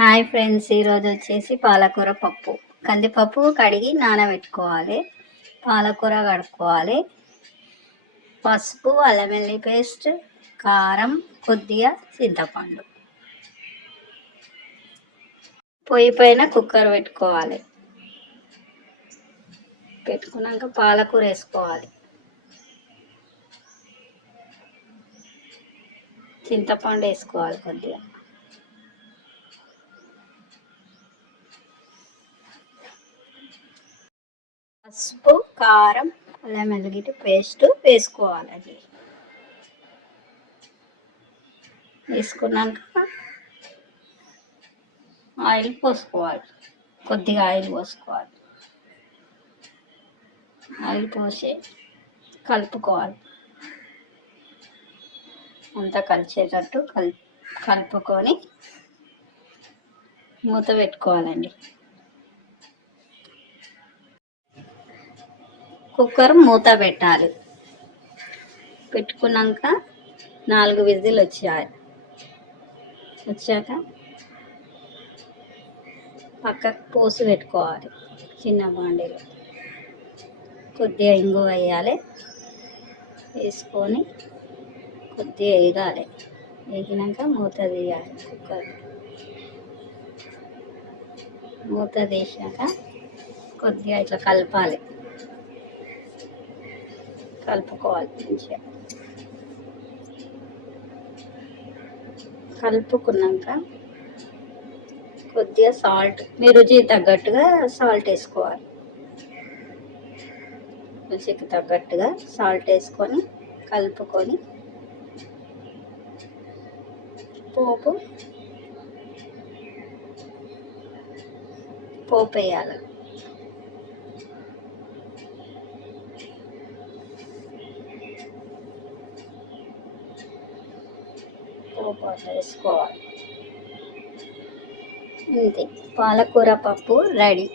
Hi friends, ఈరోజు వచ్చేసి పాలకూర పప్పు. కందిపప్పు కడిగి నానబెట్టుకోవాలి, పాలకూర కడుక్కోవాలి, పసుపు, అల్లం వెల్లుల్లి పేస్ట్, కారం, కొద్దిగా చింతపండు. పొయ్యి పైన కుక్కర్ పెట్టుకోవాలి. పెట్టుకున్నాక పాలకూర వేసుకోవాలి, చింతపండు వేసుకోవాలి, కొద్దిగా పసుపు, కారం, అల్లం వెల్లుల్లి పేస్ట్ వేసుకోవాలండి. వేసుకున్నాక ఆయిల్ పోసుకోవాలి, కొద్దిగా ఆయిల్ పోసుకోవాలి. ఆయిల్ పోసి కలుపుకోవాలి, అంతా కలిసేటట్టు కలుపుకొని మూత పెట్టుకోవాలండి. కుక్కర్ మూత పెట్టాలి. పెట్టుకున్నాక 4 విజిల్ వచ్చాక పక్కకు పోసి పెట్టుకోవాలి. చిన్న బాండీలో కొద్దిగా ఇంగు వేయాలి, వేసుకొని కొద్దిగా వేగాలి. వేగినాక మూత తీయాలి. కుక్కర్ మూత తీసాక కొద్దిగా ఇట్లా కలుపుకోవాలి. మంచిగా కలుపుకున్నాక కొద్దిగా సాల్ట్, మీ రుచికి తగ్గట్టుగా సాల్ట్ వేసుకోవాలి. రుచికి తగ్గట్టుగా సాల్ట్ వేసుకొని కలుపుకొని పోపు వేయాలి. పోపు వేసుకోవాలి. అంతే, పాలకూర పప్పు రెడీ.